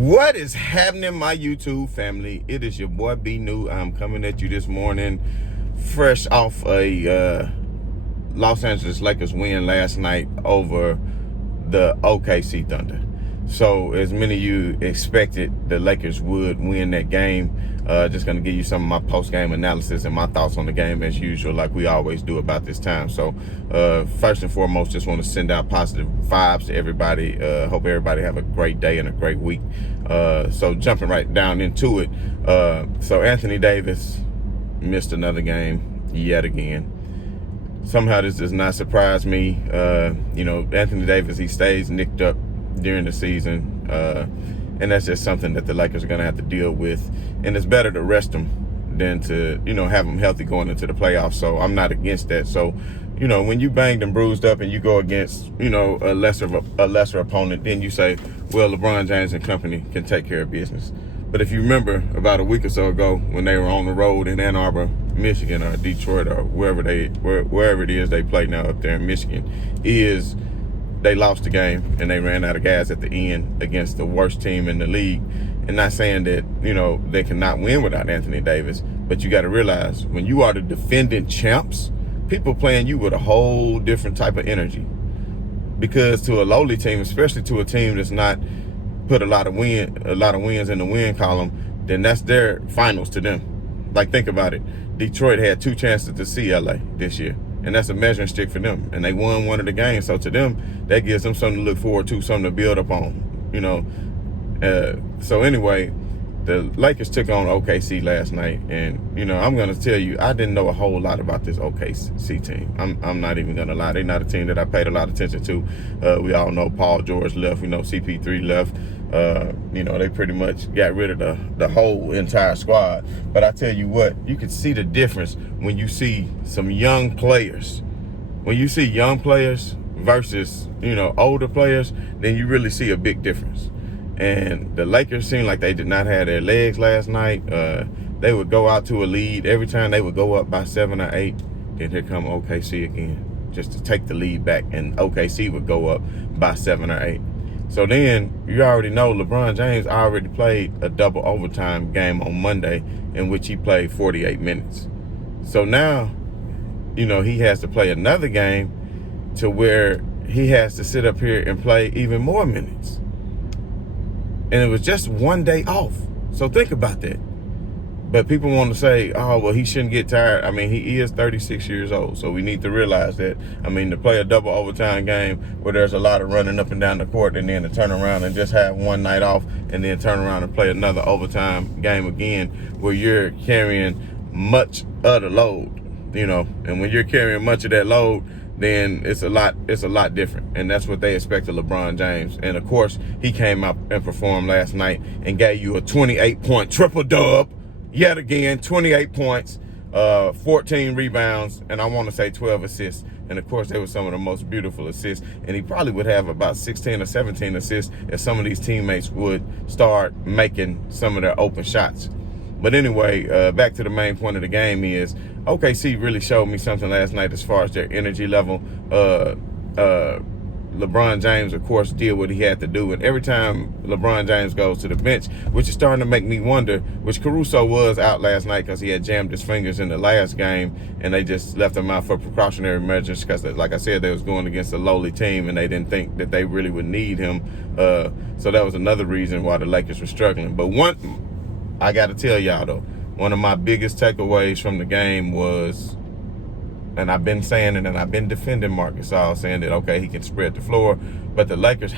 What is happening, my YouTube family? It is your boy B New. I'm coming at you this morning fresh off a Los Angeles Lakers win last night over the OKC Thunder. So as many of you expected, the Lakers would win that game. Just going to give you some of my post-game analysis and my thoughts on the game as usual, like we always do about this time. So first and foremost, just want to send out positive vibes to everybody. Hope everybody have a great day and a great week. So jumping right down into it. So Anthony Davis missed another game yet again. Somehow this does not surprise me. Anthony Davis, he stays nicked up during the season. And that's just something that the Lakers are going to have to deal with. And it's better to rest him than to, have him healthy going into the playoffs. So I'm not against that. So, when you banged and bruised up and you go against, a lesser opponent, then you say, well, LeBron James and company can take care of business. But if you remember about a week or so ago when they were on the road in Ann Arbor, Michigan, or Detroit, or wherever it is they play now up there in Michigan, they lost the game and they ran out of gas at the end against the worst team in the league. And not saying that, they cannot win without Anthony Davis, but you got to realize when you are the defending champs, people playing you with a whole different type of energy. Because to a lowly team, especially to a team that's not put a lot of wins in the win column, then that's their finals to them. Like, think about it. Detroit had 2 chances to see LA this year. And that's a measuring stick for them. And they won one of the games. So to them, that gives them something to look forward to, something to build upon, So anyway, the Lakers took on OKC last night. And, I'm going to tell you, I didn't know a whole lot about this OKC team. I'm not even going to lie. They're not a team that I paid a lot of attention to. We all know Paul George left. We know CP3 left. They pretty much got rid of the whole entire squad. But I tell you what, you can see the difference when you see some young players. When you see young players versus, older players, then you really see a big difference. And the Lakers seemed like they did not have their legs last night. They would go out to a lead. Every time they would go up by 7 or 8, then here come OKC again, just to take the lead back. And OKC would go up by 7 or 8. So then you already know LeBron James already played a double overtime game on Monday in which he played 48 minutes. So now, he has to play another game to where he has to sit up here and play even more minutes. And it was just one day off. So think about that. But people want to say, oh, well, he shouldn't get tired. I mean, he is 36 years old. So we need to realize that. I mean, to play a double overtime game where there's a lot of running up and down the court, and then to turn around and just have one night off and then turn around and play another overtime game again where you're carrying much of the load, and when you're carrying much of that load, then it's a lot different. And that's what they expect of LeBron James. And of course, he came out and performed last night and gave you a 28-point triple dub. Yet again, 28 points, 14 rebounds, and I want to say 12 assists. And, of course, they were some of the most beautiful assists. And he probably would have about 16 or 17 assists if some of these teammates would start making some of their open shots. But anyway, back to the main point of the game is OKC really showed me something last night as far as their energy level. LeBron James, of course, did what he had to do. And every time LeBron James goes to the bench, which is starting to make me wonder, which Caruso was out last night because he had jammed his fingers in the last game, and they just left him out for precautionary measures because, like I said, they was going against a lowly team, and they didn't think that they really would need him. So that was another reason why the Lakers were struggling. But I got to tell y'all, though, one of my biggest takeaways from the game was, and I've been saying it, and I've been defending Marc Gasol, saying that, okay, he can spread the floor, but the Lakers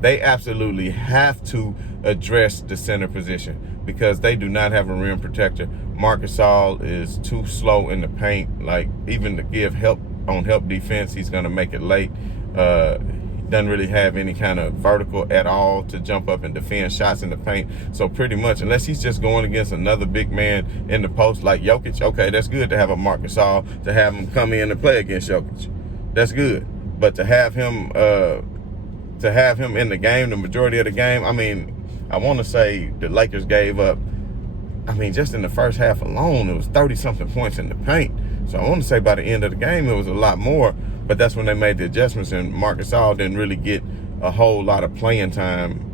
they absolutely have to address the center position because they do not have a rim protector. Marc Gasol is too slow in the paint. Like, even to give help defense, he's going to make it late. Doesn't really have any kind of vertical at all to jump up and defend shots in the paint. So pretty much, unless he's just going against another big man in the post like Jokic, okay, that's good to have a Marc Gasol, to have him come in and play against Jokic. That's good. But to have him in the game, the majority of the game, I mean, I want to say the Lakers gave up, just in the first half alone, it was 30-something points in the paint. So I want to say by the end of the game, it was a lot more. But that's when they made the adjustments, and Marc Gasol didn't really get a whole lot of playing time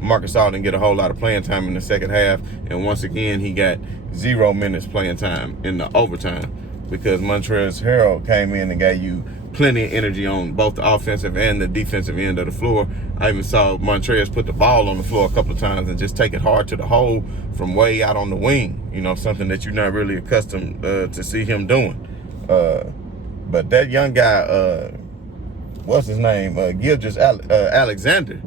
Marc Gasol didn't get a whole lot of playing time in the second half, and once again he got 0 minutes playing time in the overtime because Montrezl Harrell came in and gave you plenty of energy on both the offensive and the defensive end of the floor. I even saw Montrezl put the ball on the floor a couple of times and just take it hard to the hole from way out on the wing. You know, something that you're not really accustomed to see him doing. But that young guy, what's his name? Alexander.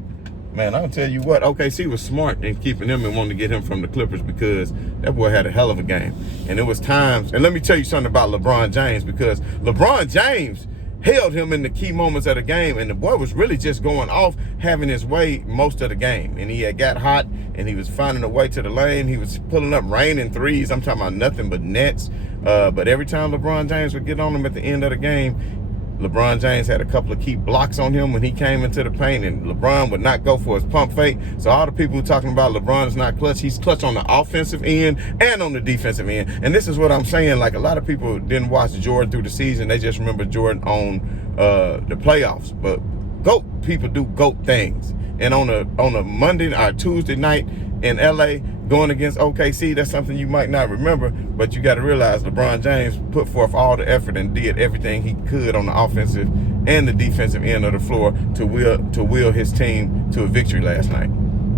Man, I'll tell you what, OKC was smart in keeping him and wanting to get him from the Clippers because that boy had a hell of a game. And it was times, and let me tell you something about LeBron James, because LeBron James held him in the key moments of the game, and the boy was really just going off, having his way most of the game. And he had got hot, and he was finding a way to the lane. He was pulling up raining threes. I'm talking about nothing but nets. But every time LeBron James would get on him at the end of the game, LeBron James had a couple of key blocks on him when he came into the paint, and LeBron would not go for his pump fake. So all the people who are talking about LeBron is not clutch, he's clutch on the offensive end and on the defensive end. And this is what I'm saying. Like, a lot of people didn't watch Jordan through the season. They just remember Jordan on the playoffs. But GOAT people do GOAT things. And on a Monday or Tuesday night in LA going against OKC, that's something you might not remember, but you got to realize LeBron James put forth all the effort and did everything he could on the offensive and the defensive end of the floor to will his team to a victory last night.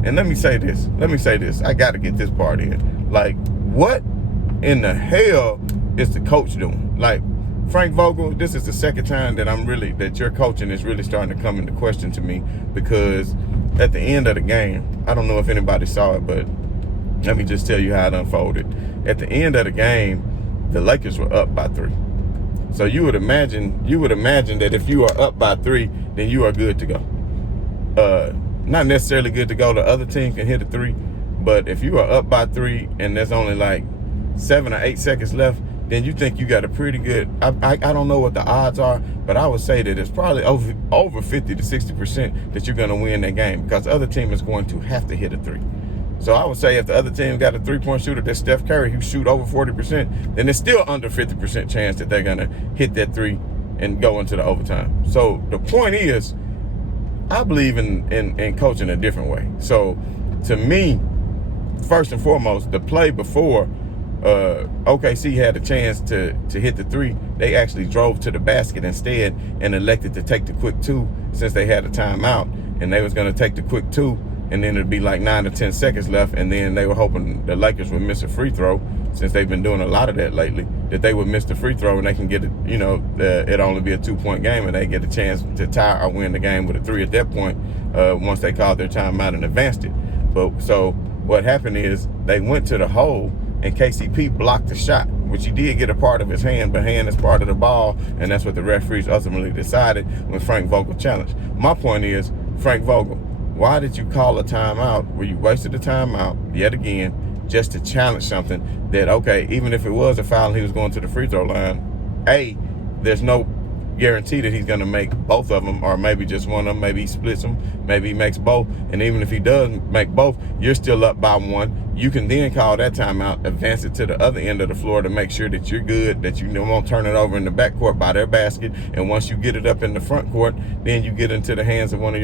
And let me say this. I got to get this part in. Like, what in the hell is the coach doing? Like, Frank Vogel, this is the second time that your coaching is really starting to come into question to me, because at the end of the game, I don't know if anybody saw it, but let me just tell you how it unfolded. At the end of the game, the Lakers were up by 3. So you would imagine that if you are up by 3, then you are good to go. Not necessarily good to go. The other team can hit a 3, but if you are up by 3 and there's only like 7 or 8 seconds left, then you think you got a pretty good, I don't know what the odds are, but I would say that it's probably over 50 to 60% that you're going to win that game, because the other team is going to have to hit a 3. So I would say if the other team got a 3-point shooter that's Steph Curry who shoot over 40%, then it's still under 50% chance that they're going to hit that 3 and go into the overtime. So the point is, I believe in coaching a different way. So to me, first and foremost, the play before OKC had a chance to hit the 3, they actually drove to the basket instead and elected to take the quick 2 since they had a timeout, and they was going to take the quick 2, and then it'd be like 9 or 10 seconds left, and then they were hoping the Lakers would miss a free throw, since they've been doing a lot of that lately, that they would miss the free throw and they can get it, it'd only be a 2-point game and they get a chance to tie or win the game with a 3 at that point, once they called their timeout and advanced it. But so what happened is they went to the hole, and KCP blocked the shot, which he did get a part of his hand, but hand is part of the ball, and that's what the referees ultimately decided when Frank Vogel challenged. My point is, Frank Vogel, why did you call a timeout where you wasted the timeout yet again just to challenge something that, okay, even if it was a foul and he was going to the free throw line, there's no guarantee that he's going to make both of them, or maybe just one of them. Maybe he splits them, maybe he makes both, and even if he does make both, you're still up by 1. You can then call that timeout, advance it to the other end of the floor to make sure that you're good, that you won't turn it over in the backcourt by their basket, and once you get it up in the front court, then you get into the hands of one of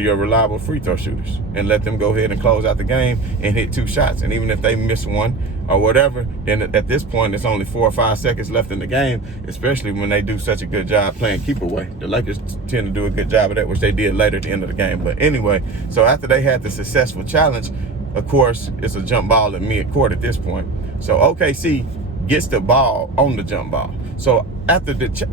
your reliable free throw shooters and let them go ahead and close out the game and hit 2 shots. And even if they miss 1 or whatever, then at this point it's only 4 or 5 seconds left in the game, especially when they do such a good job playing keep away. The Lakers tend to do a good job of that, which they did later at the end of the game. But anyway, so after they had the successful challenge, of course, it's a jump ball at mid-court at this point. So OKC gets the ball on the jump ball. So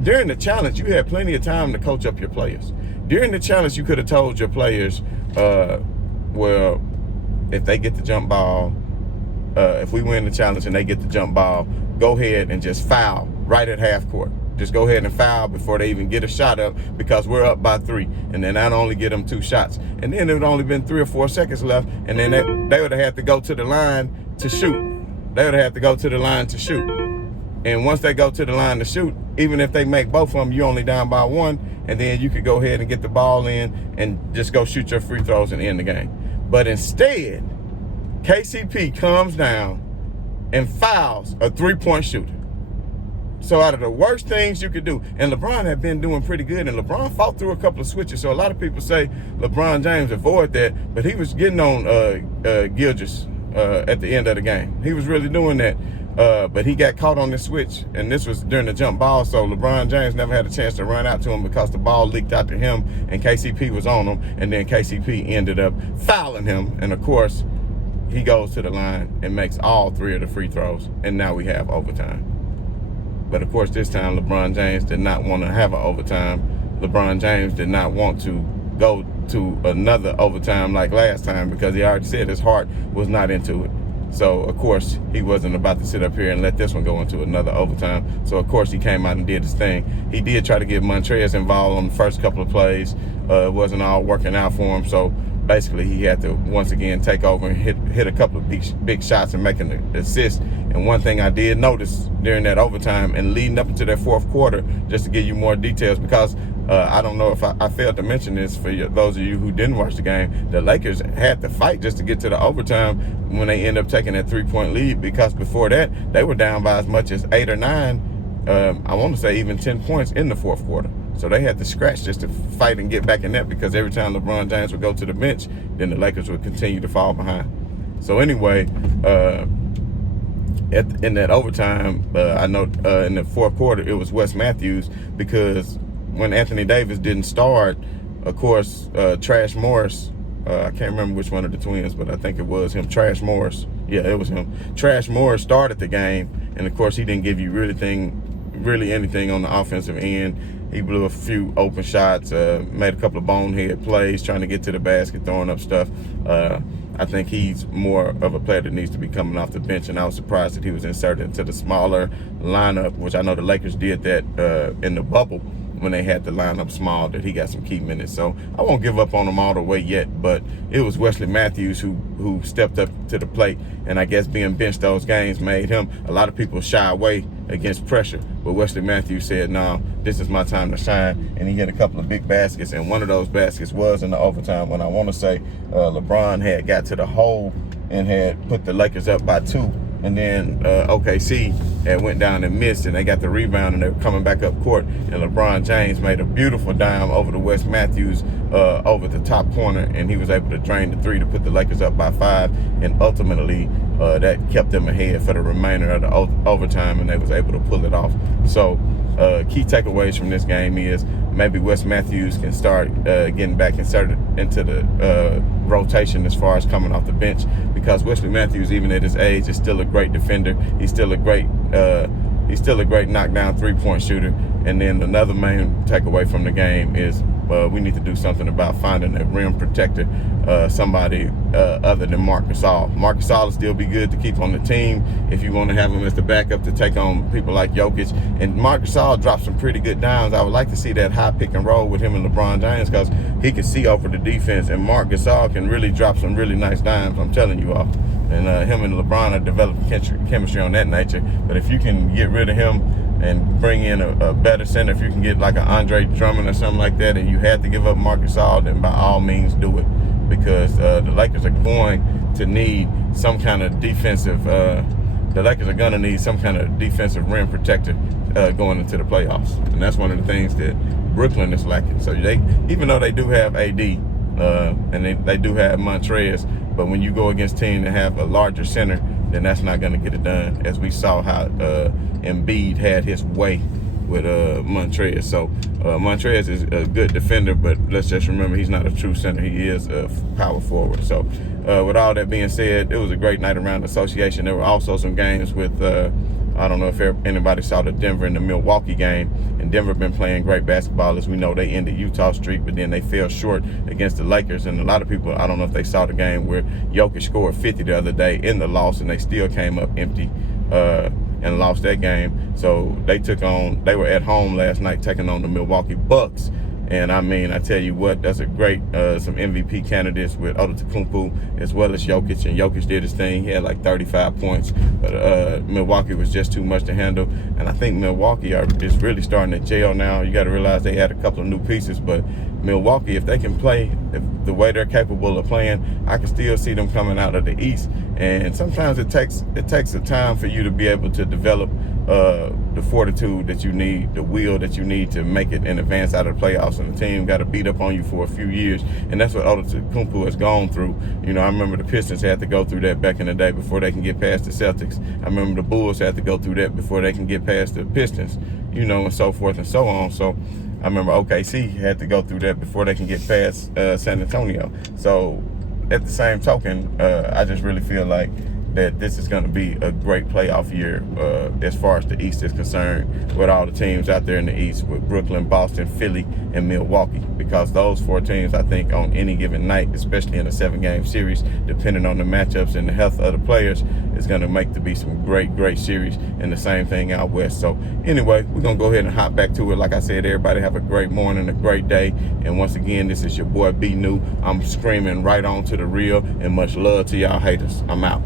during the challenge, you had plenty of time to coach up your players. During the challenge, you could have told your players, well, if they get the jump ball, if we win the challenge and they get the jump ball, go ahead and just foul right at half court. Just go ahead and foul before they even get a shot up, because we're up by 3. And then I'd only get them 2 shots. And then it would only been 3 or 4 seconds left. And then they would have had to go to the line to shoot. And once they go to the line to shoot, even if they make both of them, you're only down by 1. And then you could go ahead and get the ball in and just go shoot your free throws and end the game. But instead, KCP comes down and fouls a 3-point shooter. So out of the worst things you could do, and LeBron had been doing pretty good, and LeBron fought through a couple of switches. So a lot of people say LeBron James avoid that, but he was getting on Gilgeous at the end of the game. He was really doing that, but he got caught on this switch, and this was during the jump ball. So LeBron James never had a chance to run out to him because the ball leaked out to him, and KCP was on him, and then KCP ended up fouling him, and of course, he goes to the line and makes all 3 of the free throws, and now we have overtime. But of course, this time LeBron James did not want to have an overtime. LeBron James did not want to go to another overtime like last time because he already said his heart was not into it. So of course, he wasn't about to sit up here and let this one go into another overtime. So of course, he came out and did his thing. He did try to get Montrez involved on the first couple of plays. It wasn't all working out for him. So basically, he had to once again take over and hit a couple of big shots and make an assist. And one thing I did notice during that overtime and leading up into that fourth quarter, just to give you more details, because I don't know if I failed to mention this for those of you who didn't watch the game, the Lakers had to fight just to get to the overtime when they end up taking that 3-point lead, because before that, they were down by as much as 8 or 9, I want to say even 10 points in the fourth quarter. So they had to scratch just to fight and get back in that, because every time LeBron James would go to the bench, then the Lakers would continue to fall behind. So anyway, in that overtime, I know in the fourth quarter, it was Wes Matthews, because when Anthony Davis didn't start, of course, Trash Morris, I can't remember which one of the twins, but I think it was him, Trash Morris. Yeah, it was him. Trash Morris started the game, and of course, he didn't give you really anything on the offensive end. He blew a few open shots, made a couple of bonehead plays, trying to get to the basket, throwing up stuff. I think he's more of a player that needs to be coming off the bench, and I was surprised that he was inserted into the smaller lineup, which I know the Lakers did that in the bubble when they had the lineup small, that he got some key minutes. So I won't give up on him all the way yet, but it was Wesley Matthews who stepped up to the plate, and I guess being benched those games made him, a lot of people shy away against pressure, but Wesley Matthews said, no, this is my time to shine, and he hit a couple of big baskets, and one of those baskets was in the overtime when I want to say LeBron had got to the hole and had put the Lakers up by 2, and then OKC had went down and missed, and they got the rebound, and they were coming back up court, and LeBron James made a beautiful dime over to Wes Matthews over the top corner, and he was able to drain the 3 to put the Lakers up by 5, and ultimately that kept them ahead for the remainder of the overtime, and they was able to pull it off. So key takeaways from this game is maybe Wes Matthews can start getting back inserted into the rotation as far as coming off the bench, because Wesley Matthews, even at his age, is still a great defender. He's still a great knockdown 3-point shooter. And then another main takeaway from the game is we need to do something about finding a rim protector, somebody other than Marc Gasol. Marc Gasol will still be good to keep on the team if you want to have him as the backup to take on people like Jokic. And Marc Gasol dropped some pretty good dimes. I would like to see that high pick and roll with him and LeBron James, because he can see over the defense, and Marc Gasol can really drop some really nice dimes, I'm telling you all. And him and LeBron are developing chemistry on that nature. But if you can get rid of him and bring in a better center, if you can get like an Andre Drummond or something like that, and you had to give up Marc Gasol, then by all means do it, because the Lakers are going to need some kind of defensive. The Lakers are gonna need some kind of defensive rim protector going into the playoffs, and that's one of the things that Brooklyn is lacking. So they, even though they do have AD and they do have Montrez, but when you go against teams that have a larger center, then that's not going to get it done, as we saw how Embiid had his way with Montrez. So Montrez is a good defender, but let's just remember he's not a true center. He is a power forward. So with all that being said, it was a great night around the association. There were also some games with, I don't know if anybody saw the Denver and the Milwaukee game, and Denver been playing great basketball. As we know, they ended Utah's streak, but then they fell short against the Lakers. And a lot of people, I don't know if they saw the game where Jokic scored 50 the other day in the loss, and they still came up empty and lost that game. So they were at home last night taking on the Milwaukee Bucks. And I mean, I tell you what, that's a great, some MVP candidates with Antetokounmpo as well as Jokic. And Jokic did his thing. He had like 35 points. But Milwaukee was just too much to handle. And I think Milwaukee is really starting to gel now. You got to realize they had a couple of new pieces. But Milwaukee, if they can play the way they're capable of playing, I can still see them coming out of the East. And sometimes it takes a time for you to be able to develop the fortitude that you need, the will that you need to make it in advance out of the playoffs. And the team got to beat up on you for a few years. And that's what Antetokounmpo has gone through. You know, I remember the Pistons had to go through that back in the day before they can get past the Celtics. I remember the Bulls had to go through that before they can get past the Pistons, you know, and so forth and so on. So I remember OKC had to go through that before they can get past San Antonio. So at the same token, I just really feel like that this is going to be a great playoff year as far as the East is concerned, with all the teams out there in the East, with Brooklyn, Boston, Philly, and Milwaukee. Because those 4 teams, I think, on any given night, especially in a 7-game series, depending on the matchups and the health of the players, is going to make to be some great series. And the same thing out West. So anyway, we're going to go ahead and hop back to it. Like I said, everybody have a great morning, a great day. And once again, this is your boy B New. I'm screaming right on to the real, and much love to y'all haters. I'm out.